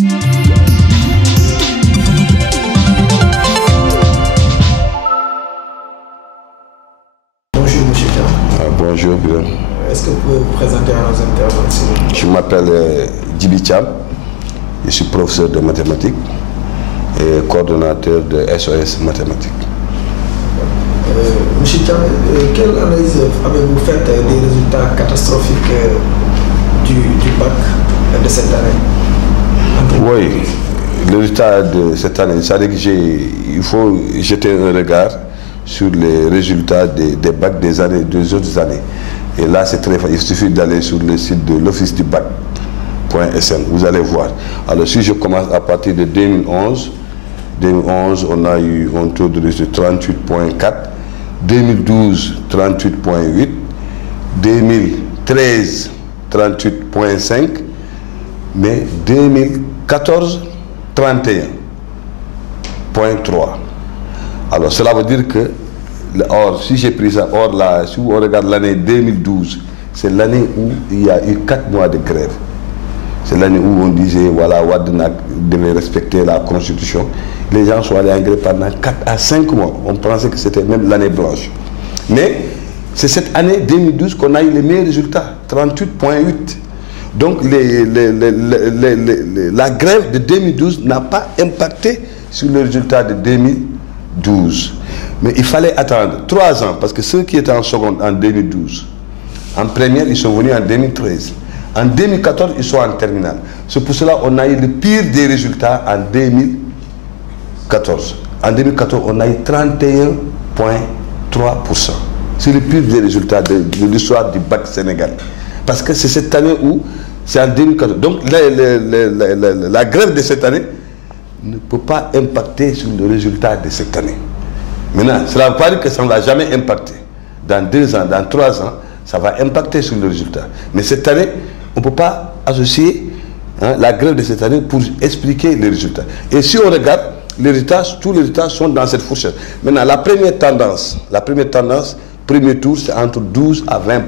Bonjour M. Thiam. Bonjour, bien. Est-ce que vous pouvez vous présenter à nos interventions? Je m'appelle Djibi Thiam, je suis professeur de mathématiques et coordonnateur de SOS Mathématiques. M. Thiam, quelle analyse avez-vous faite des résultats catastrophiques du bac de cette année? Oui, le résultat de cette année, c'est-à-dire qu'il faut jeter un regard sur les résultats des bacs des autres années. Et là, c'est très facile. Il suffit d'aller sur le site de l'office du bac.sn. Vous allez voir. Alors, si je commence à partir de 2011, on a eu un taux de résultat de 38,4. 2012, 38,8. 2013, 38,5. Mais 2014, 31,3. Alors, cela veut dire que, or, si j'ai pris ça, or là, si on regarde l'année 2012, c'est l'année où il y a eu 4 mois de grève. C'est l'année où on disait, voilà, Ouaddanak devait respecter la Constitution. Les gens sont allés en grève pendant 4 à 5 mois. On pensait que c'était même l'année blanche. Mais c'est cette année 2012 qu'on a eu les meilleurs résultats, 38,8. Donc la grève de 2012 n'a pas impacté sur le résultat de 2012. Mais il fallait attendre 3 ans, parce que ceux qui étaient en seconde en 2012, en première, ils sont venus en 2013. En 2014, ils sont en terminale. C'est pour cela qu'on a eu le pire des résultats en 2014. En 2014, on a eu 31,3%. C'est le pire des résultats de l'histoire du bac sénégalais. Parce que c'est cette année où, c'est en 2014. Donc la grève de cette année ne peut pas impacter sur le résultat de cette année. Maintenant, cela ne veut pas dire que ça ne va jamais impacter. Dans 2 ans, dans 3 ans, ça va impacter sur le résultat. Mais cette année, on ne peut pas associer la grève de cette année pour expliquer les résultats. Et si on regarde, les résultats, tous les résultats sont dans cette fourchette. Maintenant, la première tendance, premier tour, c'est entre 12 à 20%.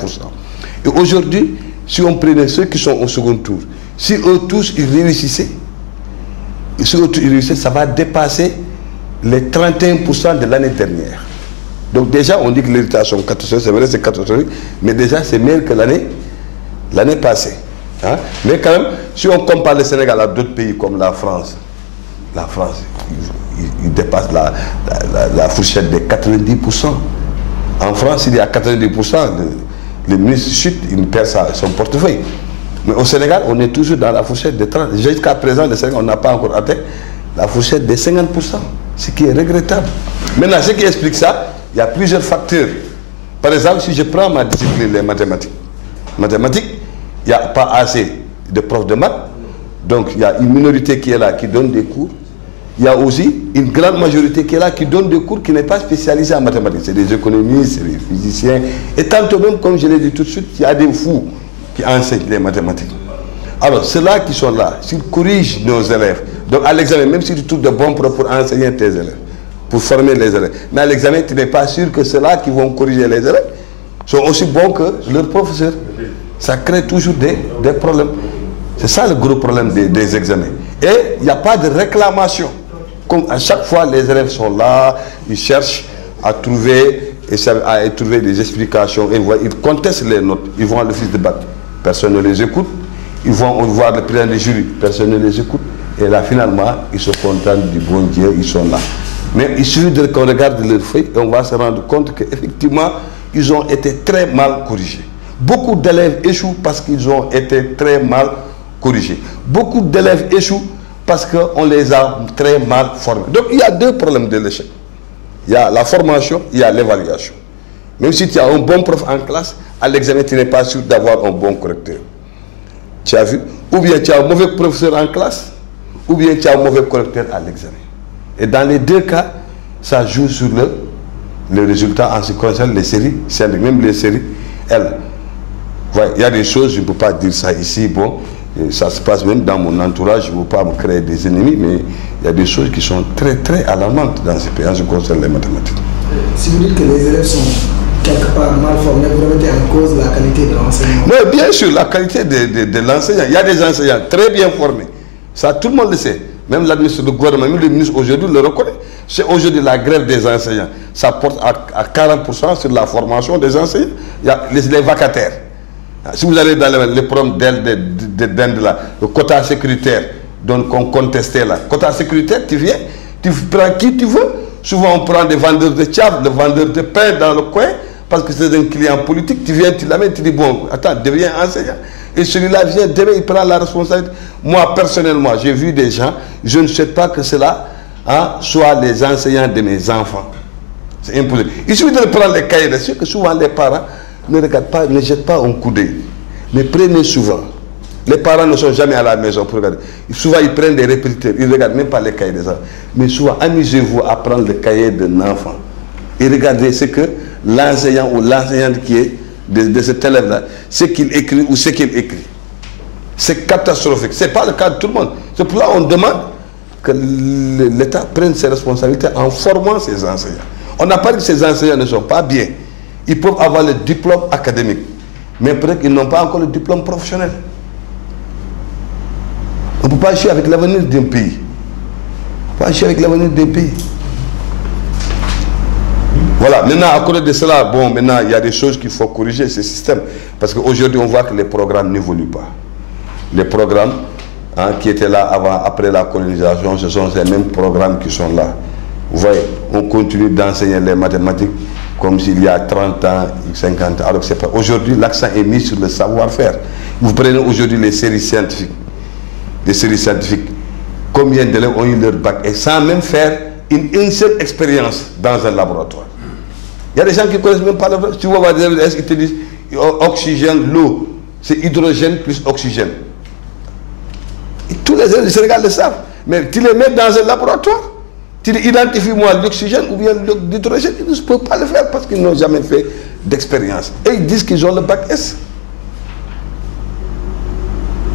Et aujourd'hui, si on prenait ceux qui sont au second tour, si eux tous ils réussissaient, ça va dépasser les 31% de l'année dernière. Donc déjà, on dit que les résultats sont catastrophiques, c'est vrai, c'est catastrophique, mais déjà, c'est mieux que l'année passée. Hein? Mais quand même, si on compare le Sénégal à d'autres pays comme la France, il dépasse la fourchette des 90%. En France, il y a 90%, le ministre chute, il perd son portefeuille. Mais au Sénégal, on est toujours dans la fourchette de 30%. Jusqu'à présent, le Sénégal, on n'a pas encore atteint la fourchette de 50%, ce qui est regrettable. Maintenant, ce qui explique ça, il y a plusieurs facteurs. Par exemple, si je prends ma discipline, les mathématiques, il n'y a pas assez de profs de maths, donc il y a une minorité qui est là, qui donne des cours. Il y a aussi une grande majorité qui est là, qui donne des cours, qui n'est pas spécialisée en mathématiques. C'est des économistes, c'est des physiciens. Et tantôt même, comme je l'ai dit tout de suite, il y a des fous qui enseignent les mathématiques. Alors, ceux-là qui sont là, s'ils corrigent nos élèves, donc à l'examen, même si tu trouves de bons profs pour enseigner tes élèves, pour former les élèves, mais à l'examen, tu n'es pas sûr que ceux-là qui vont corriger les élèves sont aussi bons que leurs professeurs. Ça crée toujours des problèmes. C'est ça le gros problème des examens. Et il n'y a pas de réclamation. Comme à chaque fois, les élèves sont là, ils cherchent à trouver des explications. Et ils contestent les notes. Ils vont à l'office de bac. Personne ne les écoute. Ils vont voir le président du jury. Personne ne les écoute. Et là, finalement, ils se contentent du bon Dieu. Ils sont là. Mais il suffit qu'on regarde leurs feuilles et on va se rendre compte qu'effectivement, ils ont été très mal corrigés. Beaucoup d'élèves échouent parce qu'ils ont été très mal corrigés. Beaucoup d'élèves échouent parce qu'on les a très mal formés. Donc il y a 2 problèmes de l'échec. Il y a la formation, il y a l'évaluation. Même si tu as un bon prof en classe, à l'examen, tu n'es pas sûr d'avoir un bon correcteur. Tu as vu? Ou bien tu as un mauvais professeur en classe, ou bien tu as un mauvais correcteur à l'examen. Et dans les 2 cas, ça joue sur le résultat en ce qui concerne les séries. Même les séries, elles. Il y a des choses, je ne peux pas dire ça ici, bon, ça se passe même dans mon entourage, je ne veux pas me créer des ennemis, mais il y a des choses qui sont très très alarmantes dans ce pays en ce qui concerne les mathématiques. Si vous dites que les élèves sont quelque part mal formés, vous remettez en cause la qualité de l'enseignement? Oui, bien sûr, la qualité de l'enseignant. Il y a des enseignants très bien formés, Ça, tout le monde le sait. Même l'administration du gouvernement, même le ministre aujourd'hui le reconnaît. C'est aujourd'hui la grève des enseignants. Ça porte à 40% sur la formation des enseignants. Il y a les vacataires. Si vous allez dans les problèmes d'Inde, le quota sécuritaire qu'on contestait là, quota sécuritaire, tu viens, tu prends qui tu veux. Souvent, on prend des vendeurs de tchab, des vendeurs de pain dans le coin, parce que c'est un client politique. Tu viens, tu l'amènes, tu dis, bon, attends, deviens enseignant. Et celui-là vient, demain, il prend la responsabilité. Moi, personnellement, j'ai vu des gens, je ne souhaite pas que cela soit les enseignants de mes enfants. C'est impossible. Il suffit de prendre les cahiers de ceux que souvent les parents ne regardent pas, ne jettent pas un coup d'œil. Mais prenez souvent. Les parents ne sont jamais à la maison pour regarder. Souvent, ils prennent des répétiteurs. Ils ne regardent même pas les cahiers des enfants. Mais souvent, amusez-vous à prendre le cahier d'un enfant. Et regardez ce que l'enseignant ou l'enseignante qui est de cet élève-là, ce qu'il écrit ou ce qu'il écrit. C'est catastrophique. Ce n'est pas le cas de tout le monde. C'est pour ça qu'on demande que l'État prenne ses responsabilités en formant ses enseignants. On n'a pas dit que ces enseignants ne sont pas bien. Ils peuvent avoir le diplôme académique. Mais peut-être qu'ils n'ont pas encore le diplôme professionnel. On ne peut pas jouer avec l'avenir d'un pays. On ne peut pas jouer avec l'avenir d'un pays. Voilà, maintenant, à côté de cela, bon, maintenant, il y a des choses qu'il faut corriger, ce système. Parce qu'aujourd'hui, on voit que les programmes n'évoluent pas. Les programmes qui étaient là après la colonisation, ce sont ces mêmes programmes qui sont là. Vous voyez, on continue d'enseigner les mathématiques comme s'il y a 30 ans, 50 ans. Alors que c'est pas. Aujourd'hui, l'accent est mis sur le savoir-faire. Vous prenez aujourd'hui les séries scientifiques. Les séries scientifiques. Combien d'élèves ont eu leur bac et sans même faire une seule expérience dans un laboratoire. Il y a des gens qui ne connaissent même pas le laboratoire. Tu vois des élèves qui te disent oxygène, l'eau, c'est hydrogène plus oxygène. Et tous les élèves du Sénégal le savent. Mais tu les mets dans un laboratoire. Tu dis, identifie-moi l'oxygène ou bien l'hydrogène. Ils ne peuvent pas le faire parce qu'ils n'ont jamais fait d'expérience. Et ils disent qu'ils ont le bac S.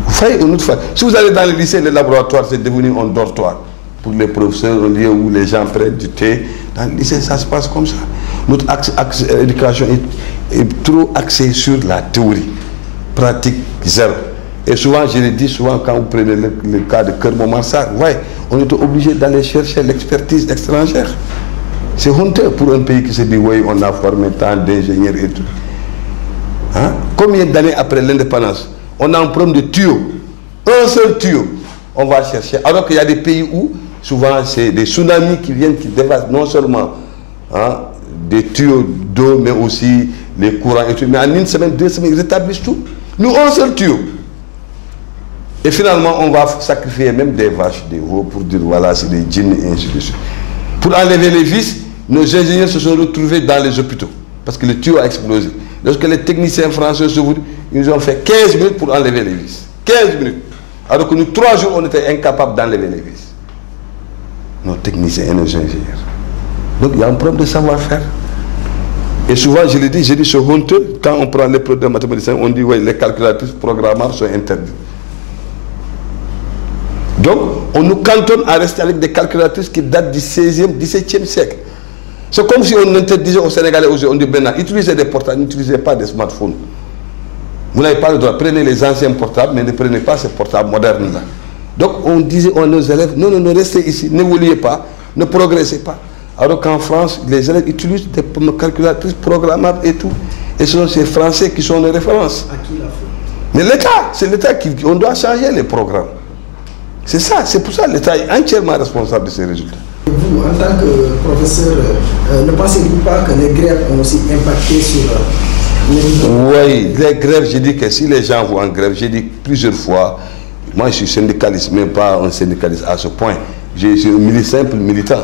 Vous voyez une autre fois. Si vous allez dans le lycée, le laboratoire, c'est devenu un dortoir. Pour les professeurs, un lieu où les gens prennent du thé. Dans le lycée, ça se passe comme ça. Notre éducation est trop axée sur la théorie. Pratique zéro. Et souvent, je le dis souvent quand vous prenez le cas de Keur Momar Sarr, ouais, on est obligé d'aller chercher l'expertise étrangère. C'est honteux pour un pays qui se dit, oui, on a formé tant d'ingénieurs et tout. Hein? Combien d'années après l'indépendance, on a un problème de tuyau, un seul tuyau, on va chercher. Alors qu'il y a des pays où, souvent, c'est des tsunamis qui viennent, qui dévastent non seulement des tuyaux d'eau, mais aussi les courants et tout. Mais en une semaine, 2 semaines, ils rétablissent tout. Nous, un seul tuyau. Et finalement, on va sacrifier même des vaches, des veaux, pour dire, voilà, c'est des djinns et ainsi de suite. Pour enlever les vis, nos ingénieurs se sont retrouvés dans les hôpitaux, parce que le tuyau a explosé. Lorsque les techniciens français se voulaient, ils nous ont fait 15 minutes pour enlever les vis. 15 minutes. Alors que nous, 3 jours, on était incapables d'enlever les vis. Nos techniciens et nos ingénieurs. Donc, il y a un problème de savoir-faire. Et souvent, je le dis, c'est honteux, quand on prend les produits de mathématiciens, on dit, oui, les calculatrices programmables sont interdites. Donc, on nous cantonne à rester avec des calculatrices qui datent du 16e, 17e siècle. C'est comme si on interdisait aux Sénégalais, on dit, maintenant, utilisez des portables, n'utilisez pas des smartphones. Vous n'avez pas le droit. Prenez les anciens portables, mais ne prenez pas ces portables modernes-là. Donc, on disait à nos élèves, non, non, non, restez ici, n'évoluez pas, ne progressez pas. Alors qu'en France, les élèves utilisent des calculatrices programmables et tout. Et ce sont ces Français qui sont les références. À qui la faute? Mais l'État, c'est l'État on doit changer les programmes. C'est ça, c'est pour ça que l'État est entièrement responsable de ces résultats. Vous, en tant que professeur, ne pensez-vous pas que les grèves ont aussi impacté sur Oui, les grèves, j'ai dit que si les gens vont en grève, j'ai dit plusieurs fois, moi je suis syndicaliste, mais pas un syndicaliste à ce point. Je suis un simple militant.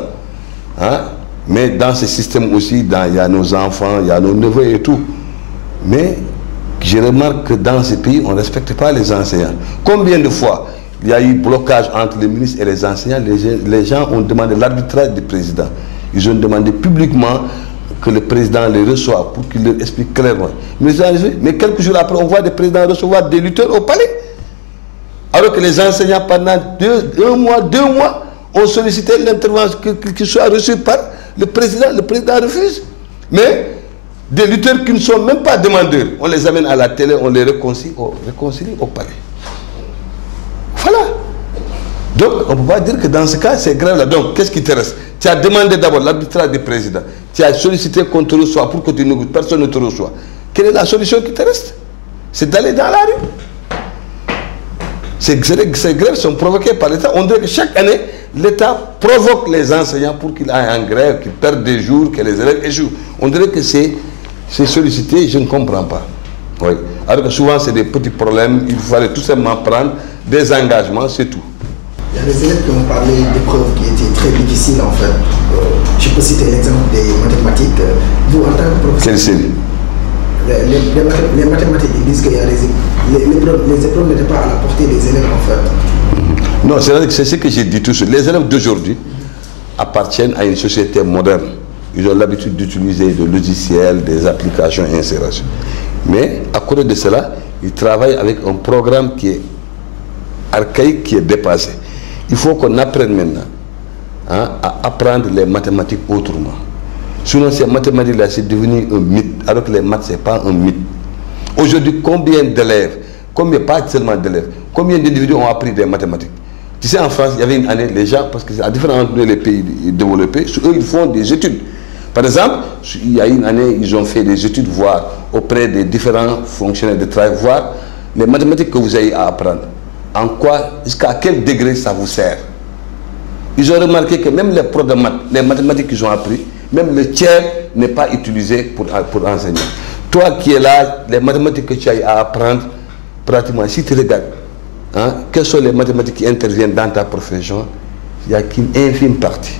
Hein? Mais dans ce système aussi, il y a nos enfants, il y a nos neveux et tout. Mais je remarque que dans ce pays, on ne respecte pas les enseignants. Combien de fois il y a eu blocage entre les ministres et les enseignants, les gens ont demandé l'arbitrage du président. Ils ont demandé publiquement que le président les reçoive pour qu'il leur explique clairement. Mais quelques jours après, on voit des présidents recevoir des lutteurs au palais. Alors que les enseignants, pendant 2 mois, ont sollicité l'intervention qu'il soit reçu par le président refuse. Mais des lutteurs qui ne sont même pas demandeurs, on les amène à la télé, on les réconcilie au palais. Voilà. Donc, on ne peut pas dire que dans ce cas, c'est grave là. Donc, qu'est-ce qui te reste? Tu as demandé d'abord l'arbitrage du président. Tu as sollicité qu'on te reçoive pour que tu négocies. Personne ne te reçoit. Quelle est la solution qui te reste? C'est d'aller dans la rue. Ces grèves sont provoquées par l'État. On dirait que chaque année, l'État provoque les enseignants pour qu'ils aillent en grève, qu'ils perdent des jours, que les élèves échouent. On dirait que c'est sollicité, je ne comprends pas. Oui. Alors que souvent, c'est des petits problèmes. Il fallait tout simplement prendre des engagements, c'est tout. Il y a des élèves qui ont parlé d'épreuves qui étaient très difficiles en fait. Je peux citer l'exemple des mathématiques. Vous, en tant que professeur... Quelle série? Les mathématiques, ils disent qu'il y a les épreuves n'étaient pas à la portée des élèves en fait. Non, c'est ce que j'ai dit tout de suite. Les élèves d'aujourd'hui appartiennent à une société moderne. Ils ont l'habitude d'utiliser des logiciels, des applications et ainsi de suite. Mais à côté de cela, ils travaillent avec un programme qui est archaïque, qui est dépassé. Il faut qu'on apprenne maintenant à apprendre les mathématiques autrement. Sinon, ces mathématiques-là, c'est devenu un mythe, alors que les maths, ce n'est pas un mythe. Aujourd'hui, combien d'élèves, pas seulement d'élèves, combien d'individus ont appris des mathématiques? Tu sais, en France, il y avait une année, les gens, parce que à différents les pays développés, eux, ils font des études. Par exemple, il y a une année, ils ont fait des études, voir auprès des différents fonctionnaires de travail, voir les mathématiques que vous avez à apprendre. En quoi, jusqu'à quel degré ça vous sert? Ils ont remarqué que même les profs de maths, les mathématiques qu'ils ont appris, même le tiers n'est pas utilisé pour enseigner. Toi qui es là, les mathématiques que tu as à apprendre, pratiquement, si tu regardes, quelles sont les mathématiques qui interviennent dans ta profession, il n'y a qu'une infime partie.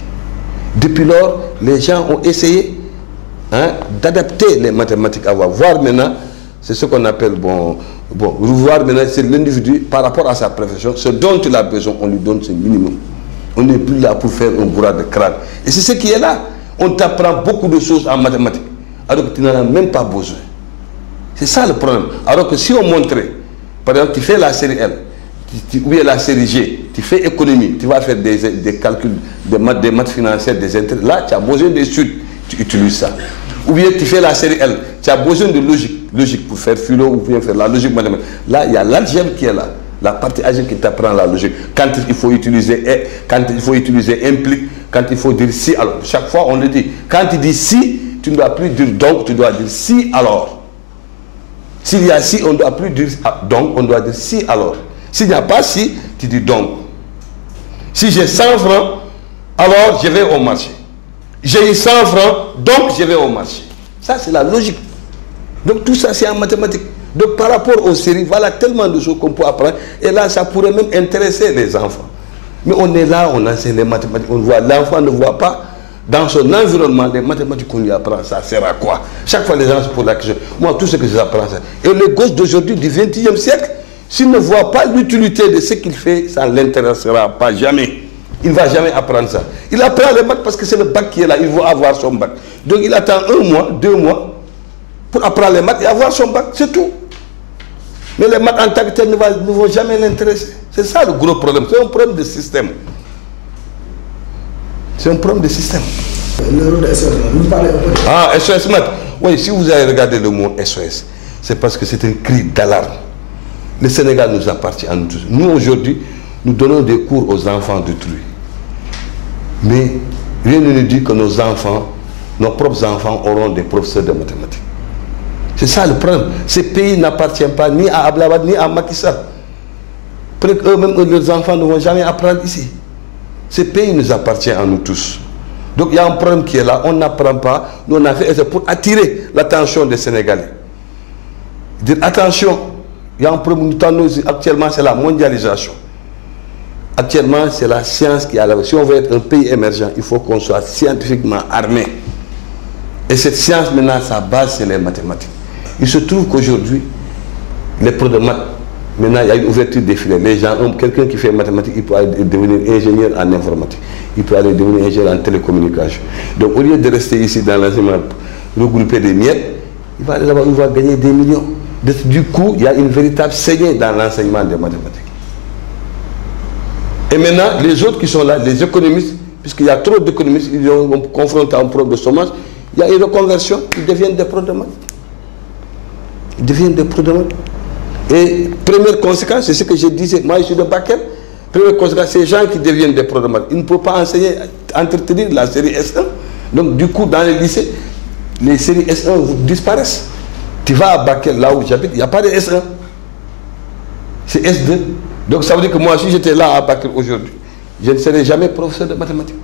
Depuis lors, les gens ont essayé d'adapter les mathématiques à voir maintenant, c'est ce qu'on appelle, revoir maintenant, c'est l'individu par rapport à sa profession, ce dont il a besoin, on lui donne ce minimum. On n'est plus là pour faire un bourrage de crâne. Et c'est ce qui est là. On t'apprend beaucoup de choses en mathématiques, alors que tu n'en as même pas besoin. C'est ça le problème. Alors que si on montrait, par exemple, tu fais la série L, ou bien la série G, tu fais économie, tu vas faire des calculs, des maths financières, des intérêts. Là, tu as besoin d'études, tu utilises ça. Ou bien tu fais la série L, tu as besoin de logique pour faire philo ou bien faire la logique mathématique. Là, il y a l'algèbre qui est là. La partie algèbre qui t'apprend la logique. Quand il faut utiliser et, quand il faut utiliser implique, quand il faut dire si, alors. Chaque fois, on le dit. Quand tu dis si, tu ne dois plus dire donc, tu dois dire si, alors. S'il y a si, on ne doit plus dire donc, on doit dire si, alors. S'il n'y a pas si, tu dis donc. Si j'ai 100 francs, alors je vais au marché. J'ai eu 100 francs, donc je vais au marché. Ça, c'est la logique. Donc tout ça, c'est en mathématiques. Donc par rapport aux séries, voilà tellement de choses qu'on peut apprendre. Et là, ça pourrait même intéresser les enfants. Mais on est là, on enseigne les mathématiques. On voit, l'enfant ne voit pas dans son environnement les mathématiques qu'on lui apprend. Ça sert à quoi? Chaque fois, les gens se posent la question. Moi, tout ce que j'apprends, c'est... Et les gosses d'aujourd'hui, du XXe siècle, s'il ne voit pas l'utilité de ce qu'il fait, ça ne l'intéressera pas jamais. Il ne va jamais apprendre ça. Il apprend les maths parce que c'est le bac qui est là. Il va avoir son bac. Donc il attend 1 mois, 2 mois pour apprendre les maths et avoir son bac. C'est tout. Mais les maths en tant que tel ne vont jamais l'intéresser. C'est ça le gros problème. C'est un problème de système. C'est un problème de système. Le rôle de SOS, vous parlez un peu. Ah, SOS maths. Oui, si vous avez regardé le mot SOS, c'est parce que c'est un cri d'alarme. Le Sénégal nous appartient à nous tous. Nous, aujourd'hui, nous donnons des cours aux enfants d'autrui. Mais rien ne nous dit que nos enfants, nos propres enfants, auront des professeurs de mathématiques. C'est ça le problème. Ces pays n'appartiennent pas ni à Ablawad ni à Macky Sall. Peut-être eux-mêmes, leurs enfants ne vont jamais apprendre ici. Ces pays nous appartiennent à nous tous. Donc il y a un problème qui est là. On n'apprend pas. Nous, on a fait ça pour attirer l'attention des Sénégalais. Dire attention, il y a un problème. Actuellement, c'est la mondialisation. Actuellement, c'est la science qui a la... Si on veut être un pays émergent, il faut qu'on soit scientifiquement armé. Et cette science, maintenant, sa base, c'est les mathématiques. Il se trouve qu'aujourd'hui, les profs de maths, maintenant, il y a une ouverture des filets. Les gens, quelqu'un qui fait mathématiques, il peut aller devenir ingénieur en informatique. Il peut aller devenir ingénieur en télécommunication. Donc, au lieu de rester ici dans l'enseignement, regrouper des miettes, il va aller là-bas, il va gagner des millions. Du coup, il y a une véritable saignée dans l'enseignement des mathématiques. Et maintenant, les autres qui sont là, les économistes, puisqu'il y a trop d'économistes, ils sont confrontés à un problème de chômage, il y a une reconversion, ils deviennent des profs de maths. Ils deviennent des profs de maths. Et première conséquence, c'est ce que je disais, moi je suis de Bakel, Première conséquence, ces gens qui deviennent des problématiques, ils ne peuvent pas enseigner, entretenir la série S1. Donc du coup, dans les lycées, les séries S1 disparaissent. Tu vas à Bakel, là où j'habite, il n'y a pas de S1. C'est S2. Donc ça veut dire que moi, si j'étais là à Bakel aujourd'hui, je ne serais jamais professeur de mathématiques.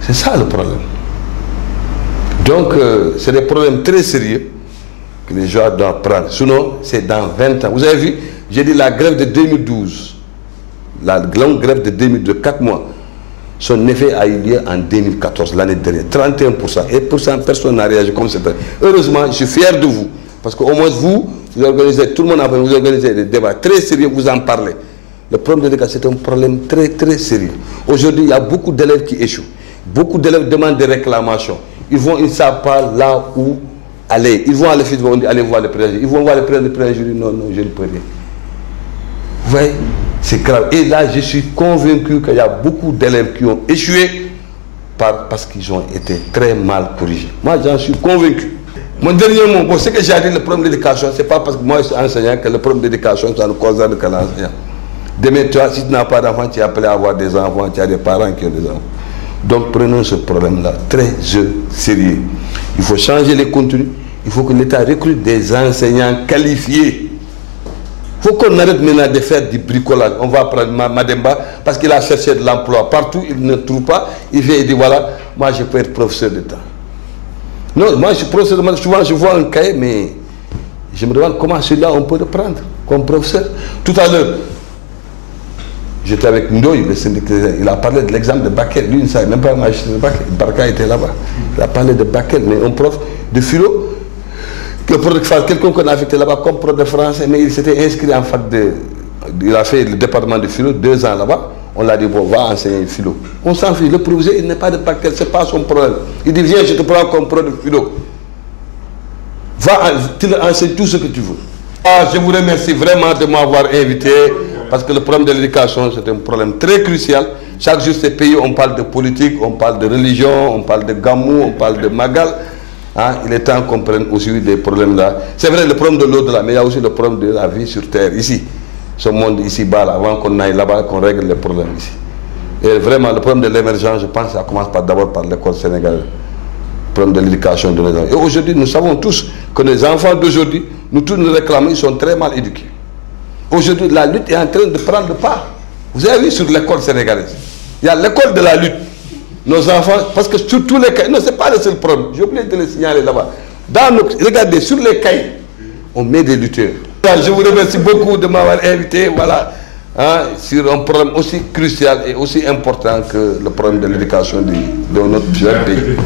C'est ça le problème. Donc, c'est des problèmes très sérieux que les gens doivent prendre. Sinon, c'est dans 20 ans. Vous avez vu, j'ai dit la grève de 2012, la longue grève de 2002, 4 mois, son effet a eu lieu en 2014, l'année dernière, 31%. Et pourtant, personne n'a réagi comme c'était. Heureusement, je suis fier de vous. Parce qu'au moins vous organisez, tout le monde vous organisez des débats très sérieux, vous en parlez. Le problème de l'éducation, c'est un problème très très sérieux. Aujourd'hui, il y a beaucoup d'élèves qui échouent. Beaucoup d'élèves demandent des réclamations. Ils ne savent pas là où aller. Ils vont à l'office, ils vont aller voir le président. Ils vont voir le président, je dis non, non, je ne peux rien. Vous voyez, c'est grave. Et là, je suis convaincu qu'il y a beaucoup d'élèves qui ont échoué parce qu'ils ont été très mal corrigés. Moi, j'en suis convaincu. Mon dernier mot, bon, ce que j'ai dit, le problème de l'éducation, ce n'est pas parce que moi je suis enseignant que le problème de l'éducation, ça ne concerne que l'enseignant. Demain, toi, si tu n'as pas d'enfants, tu es appelé à avoir des enfants, tu as des parents qui ont des enfants. Donc prenons ce problème-là très sérieux. Il faut changer les contenus. Il faut que l'État recrute des enseignants qualifiés. Il faut qu'on arrête maintenant de faire du bricolage. On va prendre Mademba parce qu'il a cherché de l'emploi partout, il ne trouve pas. Il vient et dit voilà, moi je peux être professeur d'État. Non, moi je suis professeur de maths. Souvent je vois un cahier, mais je me demande comment celui-là on peut le prendre comme professeur. Tout à l'heure, j'étais avec Ndoye, le syndicaliste, il a parlé de l'examen de Bakel. Lui, il ne savait même pas magistrat de Bakel. Barca était là-bas. Il a parlé de Bakel, mais un prof de philo, quelqu'un qu'on a affecté là-bas comme prof de français, mais il s'était inscrit en fac de... Il a fait le département de philo, 2 ans là-bas. On l'a dit, bon, va enseigner philo. On s'en fiche, le proviseur, il n'est pas de Bakel, ce n'est pas son problème. Il dit, viens, je te prends comme prof de philo. Va, tu enseignes tout ce que tu veux. Ah, je vous remercie vraiment de m'avoir invité. Parce que le problème de l'éducation, c'est un problème très crucial. Chaque jour, ces pays, on parle de politique, on parle de religion, on parle de Gamou, on parle de Magal. Hein, il est temps qu'on prenne aussi des problèmes là. C'est vrai, le problème de l'eau, mais il y a aussi le problème de la vie sur Terre, ici. Ce monde ici-bas, avant qu'on aille là-bas, qu'on règle les problèmes ici. Et vraiment, le problème de l'émergence, je pense que ça commence d'abord par l'école sénégalaise. Le problème de l'éducation de nos enfants. Et aujourd'hui, nous savons tous que les enfants d'aujourd'hui, nous tous nous réclamons, ils sont très mal éduqués. Aujourd'hui, la lutte est en train de prendre le pas. Vous avez vu sur l'école sénégalaise. Il y a l'école de la lutte. Nos enfants, parce que sur tous les cahiers, non, ce n'est pas le seul problème. J'ai oublié de le signaler là-bas. Regardez, sur les cahiers, on met des lutteurs. Je vous remercie beaucoup de m'avoir invité, voilà, hein, sur un problème aussi crucial et aussi important que le problème de l'éducation de notre pays.